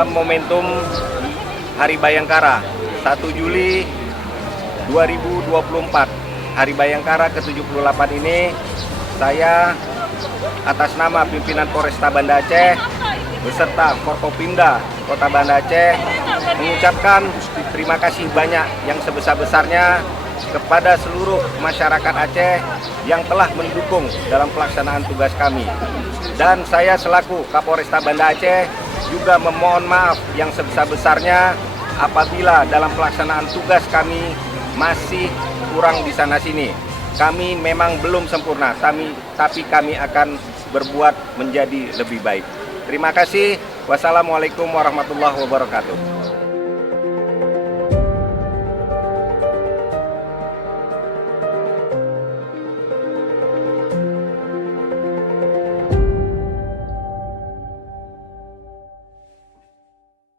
dalam momentum Hari Bayangkara 1 Juli 2024. Hari Bayangkara ke-78 ini saya atas nama pimpinan Polresta Banda Aceh beserta Forkopimda Kota Banda Aceh mengucapkan terima kasih banyak yang sebesar-besarnya kepada seluruh masyarakat Aceh yang telah mendukung dalam pelaksanaan tugas kami. Dan saya selaku Kapolresta Banda Aceh juga memohon maaf yang sebesar-besarnya apabila dalam pelaksanaan tugas kami masih kurang di sana-sini. Kami memang belum sempurna, tapi kami akan berbuat menjadi lebih baik. Terima kasih. Wassalamualaikum warahmatullahi wabarakatuh.